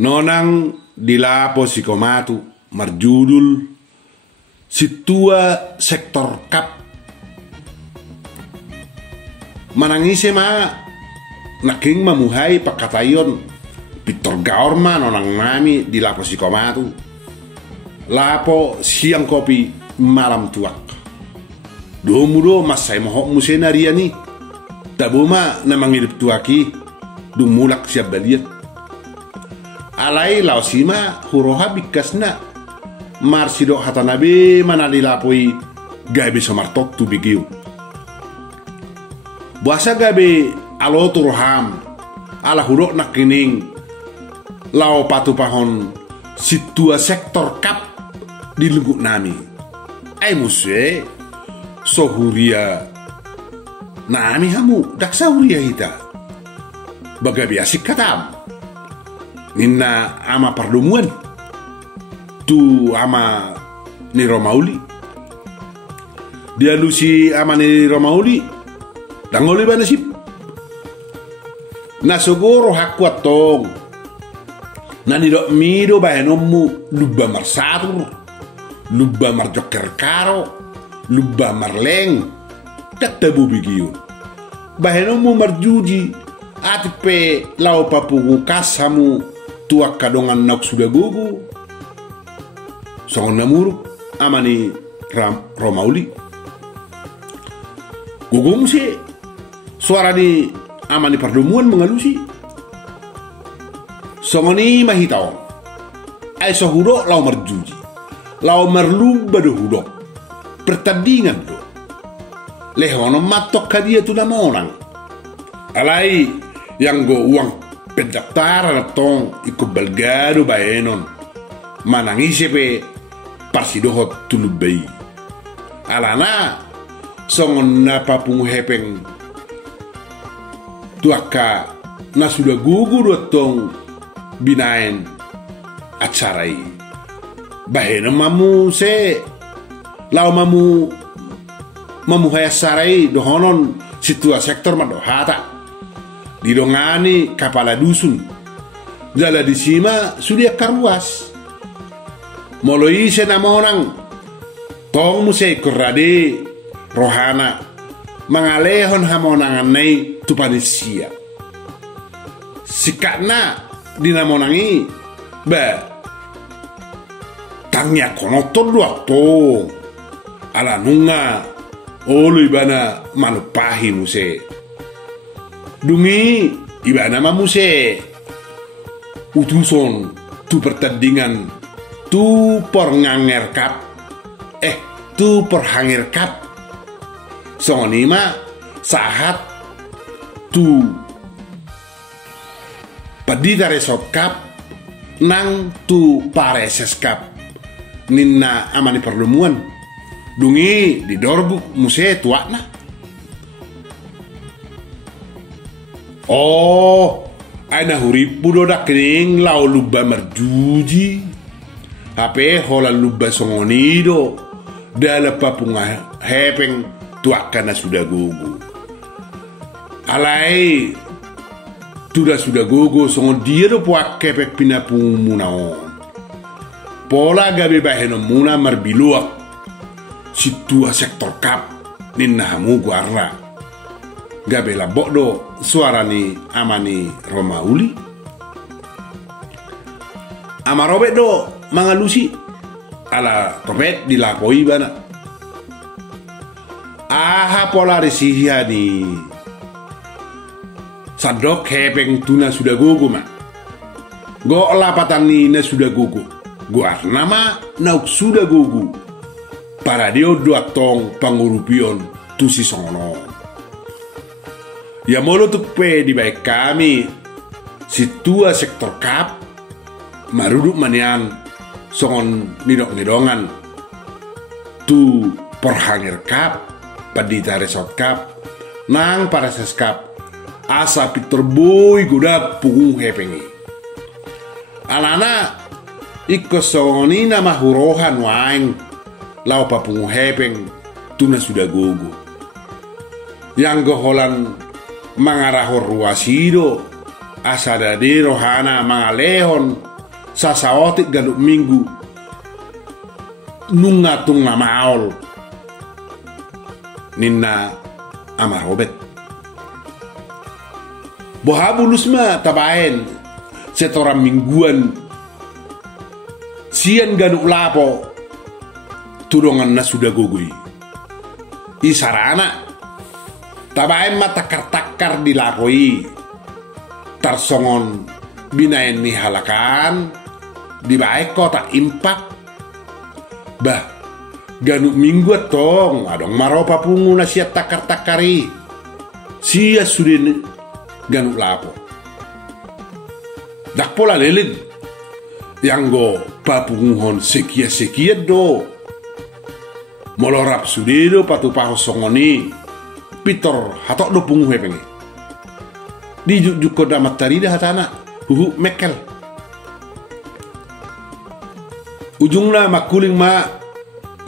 Nonang dilapo si komatu marjudul situa sektor kap. Manangise ma naking mamuhay pagkatayon Victor Gaorma nonang mami dilapo si komatu. Lapo siang kopi malam tuak. Domudo masay mohok musena riani. Tabuma na mangirip tuaki dumulak siya baliat. Alay laosima huroha bikas na marsido hatanabe manalilapoi gabe somartok tu bigiu. Buasa gabe alo turham ala hurok nak kining lao patu pahon situa sektor kap di lungkuk nami. Ay musye sohuria nami hamu daksa huria hita. Bagabi asik katam. Ninna ama pardumuan tu ama ni Romauli. Dia lusi ama ni Romauli dangoli ba nasib nasogoro hakwat tong nanidok mido bahenomu lubba marsatur lubba marjoker karo lubba marleng katabu bigiyo bahenomu marjuji atipe lau papugu kasamu tuak kadongan nak sudah gugu songon namuruk amani Romauli gugum sih suara di amani pardumuan mengalusi songoni mahitau ay sohudo lau marjuji lau merluba do hudo pertandingan do lehono matok kadia tu namorang alai yang go uang pendaftaran tong ikut belgado baenon manangise pe parsidohot tulubai alana songon na papung hepeng tuaka na sudah gugur tong binaen acarai bahenon mamu se lau mamu hayasarai dohonon situa sektor madohata didongani kapala dusun jala disima sudia karuas moloi senamonang tong musai kurade rohana mangalehon hamonangan nei tupanisia sikatna dinamonangi ba tangnya konotor dua tong ala nunga olu ibana manupahi musai dungi ibana mamuse utuson tu pertandingan tu pornganger kap tu porhanger kap songonima sahat tu padida resort kap nang tu pareses kap ninna amani perlumuan dungi di dorbuk muse tuakna. Oh, ana huripu dodak kening lau lubba marjuji. Hape hola lubba songonido dala papunga hepeng tuakana sudah gugu. Alai tuda sudah gugu songon dia do puak kepek pinapung munaon. Pola gabe baheno muna marbiluak situa sektor kap ninna hamu guarna. Gabe la bodo suara ni amani Romauli amarobe do mangalusi ala topet dilapoi bana aha polarisia ni sadok hepeng tuna sudah gugu ma go lapatan ni na sudah gugu guar nama nauk sudah gugu para dio dua tong pangurupion tusi songono. Ya molo tupe di baik kami situa sektor kap maruduk manian songon nidok-nidongan tu porhanger kap padita resort kap nang parases kap asa Peter Boy gudak pungung hepengi alana ikko songonina mahurohan waing lau papungung hepeng tuna sudah gugu yang goholan mangarahor ruasido asada de rohana mangalehon sasaotik galuk minggu nunga tunga maol ninna amarobet bohabulus ma tabaen setoran mingguan sian galuk lapo tudongan na sudah gugui isarana tabaen ma takar-takar dilapoi tarsongon binaen ni halakan di baik kota impak bah ganuk minggu tong adong maropa pungu na siya takar-takari siya sudin ganuk lapo dak pola lelid yang go papunguhon sekia do molorap sudido patupaho songoni pitor hatok do pungu hepenge di juk ko damat tarida hatana mekel ujungna makuling ma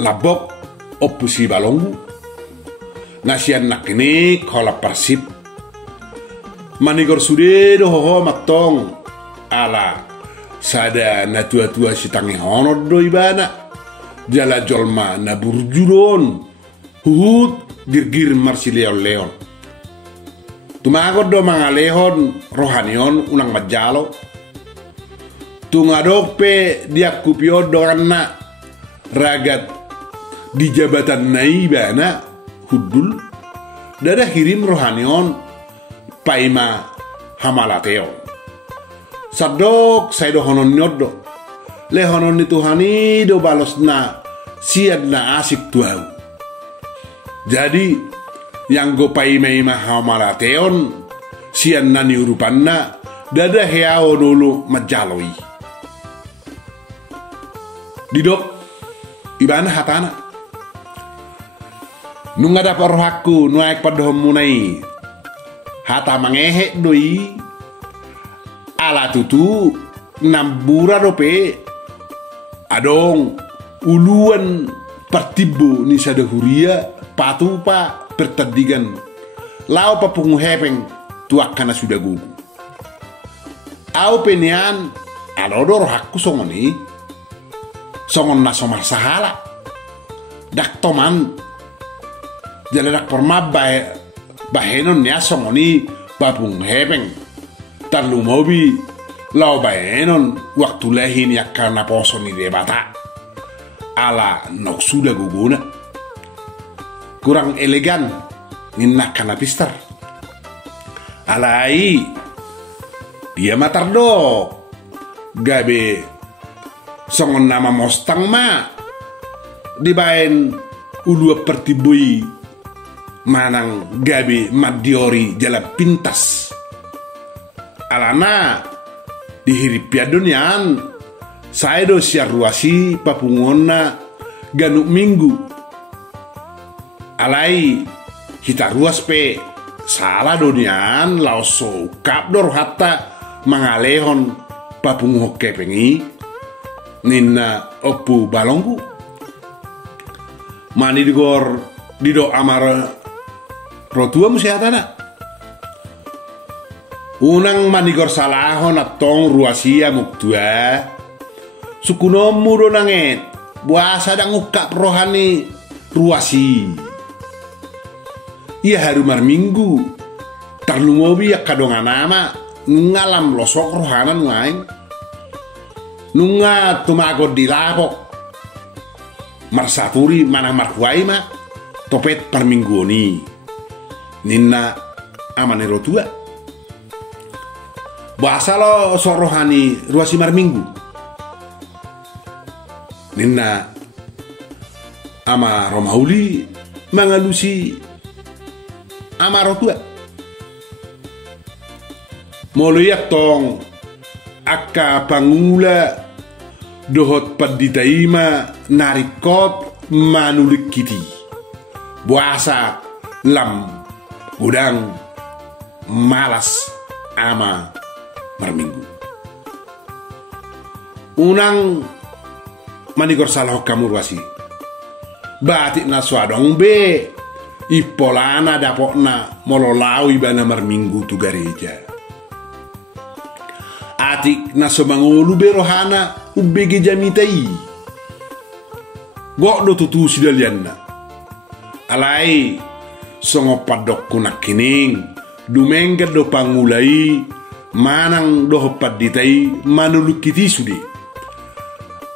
labok opusi balonggu nasian nak ini kola persib manigor sudedo hoho matong ala sada na tua-tua si tangi honor do ibana jala jolma na burjuron huhut girgir marsileon-leon tumagod do mga lehon rohanion unang majalo tungadok pe diak kupio doan na ragat di jabatan naibana hudul dada kirim rohanion paima hamalateo sadok saido honon nyodo le honon ni tuhani do balos na siad na asik tuau jadi yang go paima hamalateon sian nani urupanna dada heao dulu majaloi didok ibana hatana nunga dapat rohaku nuaik padahom munai hata mangehe doi ala tutu nambura dope adong uluan partibo ni sadahuria patupa pertandingan lau papungu hepeng tuakana sudah gugu au penian alodor hakku songoni songon na somar sahala dak toman jale dak porma bahenon nya songoni papung hepeng tarlu mobi lau bahenon waktu lehin yakana posoni debata ala nok sudah guguna kurang elegan ninna kana pistar alai dia matardo gabe songon nama mostang ma dibaen ulua pertibui manang gabe madiori jala pintas alana dihirip piadonian saya do siarruasi papungona ganuk minggu alai kita ruas pe salah donian lauso kapdor hatta mangalehon papung hoke pengi ninna opu balonggu mani digor dido amar rotua musiatana unang manigor salahon atong ruasia muktua sukunomu do nanget buasa dang ukap rohani ruasi ia harumar minggu tarlungobi ya kadongan nama ngalam losok rohanan lain nunga tumagod di lapok marsaturi manang marhuai ma topet par minggu ni ninna amanero tua bahasa lo sok rohani ruasi mar minggu ninna ama romauli mangalusi amaro tua moliak tong akka pangula dohot paditaima narikot manulik kiti buasa lam udang malas ama marminggu unang manigor salah kamu ruasi batik na swadong be ipolana dapokna mololau ibana marminggu tu gereja atik na somangolu berohana ubege jamitai gok do tutu sidalianna alai songo padok kunak kining dumengga do pangulai manang do paditai manulukiti sudi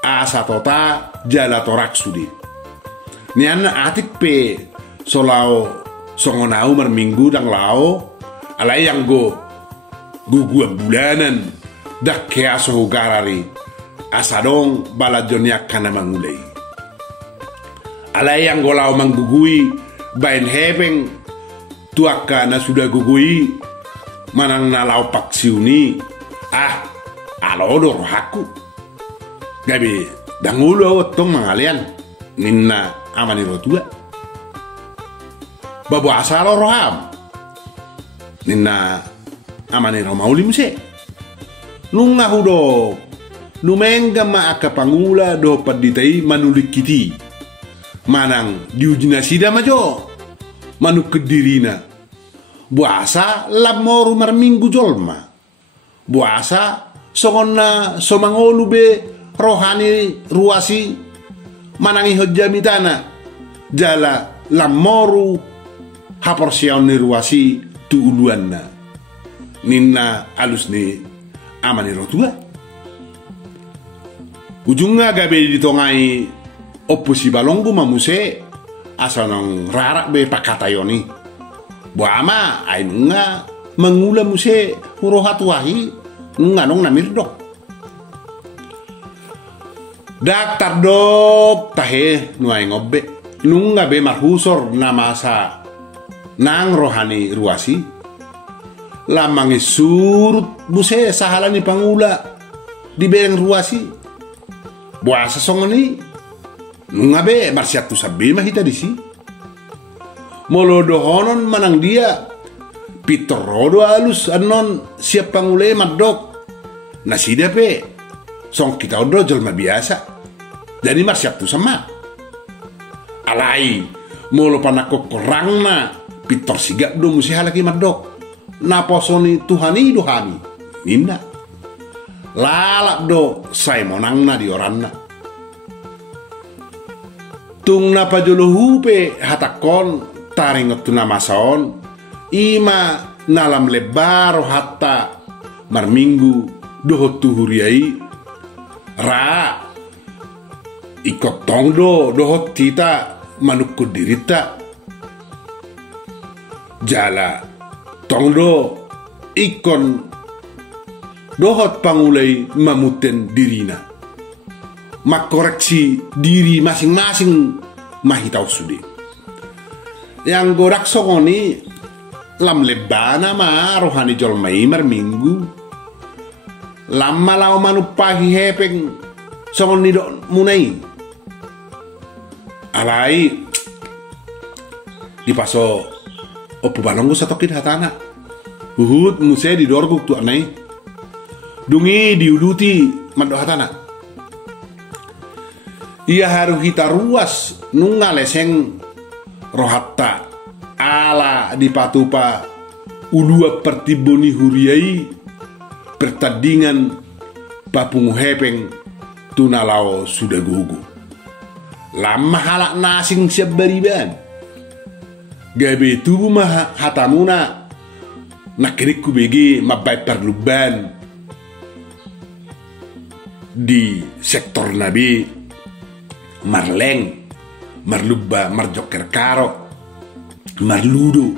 asa tota jala torak sudi nian atik pe solao songo nau marminggu dang lao alai yang gua bulanan dak kea sohu garari asadong balajonya kana mangulai alai yang golao manggugui bain hebeng tuaka na sudah gugui manang nalau paksiuni alodor haku gabi dangulo tong mangalian ninna amani rotua babu asalo roham ninna amani romauli muse nunga hudo numenga ma aka pangula do paditai manulikiti manang diujina sida majo manuk kedirina buasa lamoru marminggu jolma buasa songonna somangolu be rohani ruasi manangi hojjamitana jala lamoru haporsiauni ruasi tu uluanna ninna alus ni amani rotua ujungnya gabe ditongai opposi balonggu mamuse asanong rarak be pakatayoni buama ainunga mengula muse hurohat wahi nganong namirdo daktar dok tahe nuai ngobbe nunga be marhusor namasa nang rohani ruasi lamangi surut muse sahalani pangula di bereng ruasi buasa songoni nunga be marsiatu sabbe mahita disi molodohonon manang dia pitorodo alus anon siap pangule madok nasida pe song kita udah jelma biasa jadi marsiatu sama alai molo panako korangna pitor sigap do musi halaki madok naposoni tuhani duhani ninda lalap do say monangna di oranna tung napa jolo hupe hatakon taringot tuna masaon ima nalam lebaro hatta marminggu dohot tuhuriai ra ikot tongdo dohot tita manukku dirita jala tongdo ikon dohot pangulai mamuten dirina makoreksi diri masing-masing mahitau sudi yang gorak songoni lam lebana ma rohani jolmai marminggu lam malau manupahi hepeng songoni do munai alai di paso opo balonggo satokin hatana uhud muse di dorguk tu anai dungi diuduti mando hatana ia haru hita ruas nunga leseng rohatta ala di patupa ulua pertiboni huriai pertandingan papung hepeng tunalao sudah gugu lama halak nasing siap bariban gabe tubuh mah hatamuna nakirikku begi mabai perluban di sektor nabi marleng marluba marjoker karo marludo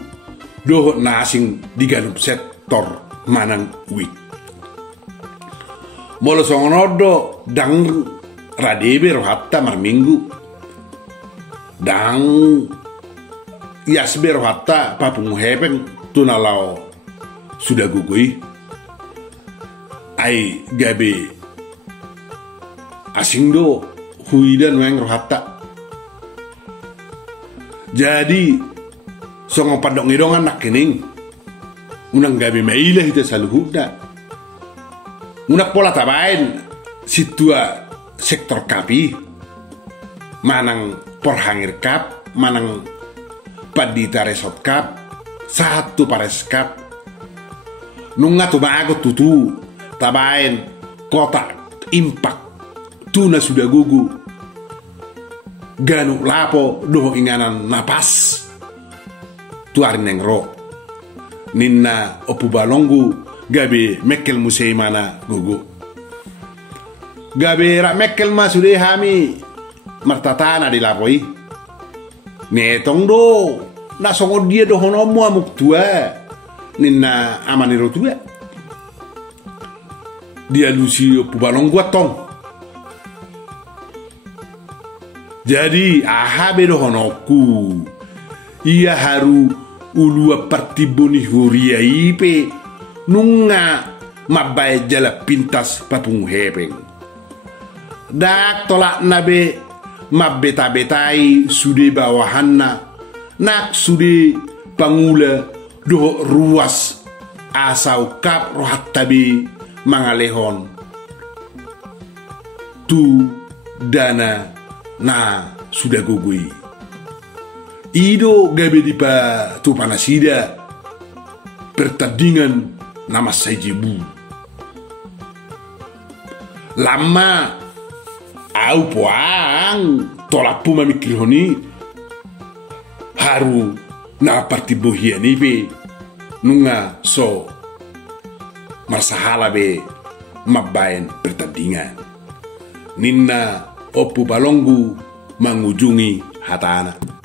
dohot nasing diganup sektor manang wik molo songonodo dang radebe rohatta marminggu dang yasbe rohatta papung hepeng tunalao sudah gugui ai gabe asing do huidan weng rohatta jadi songo padok ngidong anak kening unang gabe mailah ita saluhuda unak pola tabain situa sektor kapi manang porhangir kap manang padita resort kap satu pares kap nunga tu bago tutu tabain kota impak tuna sudah gugu ganu lapo doho inganan napas tuarin neng ro ninna opu balonggu gabe mekel musei mana gugu gabe rak mekel ma sudah hami martatana di lapoi netong do na songo dia do honomu amuk tua ninna amaniro tua dia lusi opu balonggu atong jadi ahabe do honoku ia haru ulua partiboni huria ipe nunga mabai jala pintas papung hepeng dak tolak nabe mabbeta-betai sude bawahanna nak sude pangula doho ruas asau kap rohat tabi mangalehon tu dana na sudah gugui ido gabe dipa tu panasida pertandingan nama sajibu lama au poang tolak puma mikir honi haru na parti bohiani be nunga so masahala be mabain pertandingan ninna opu balonggu mengunjungi hatana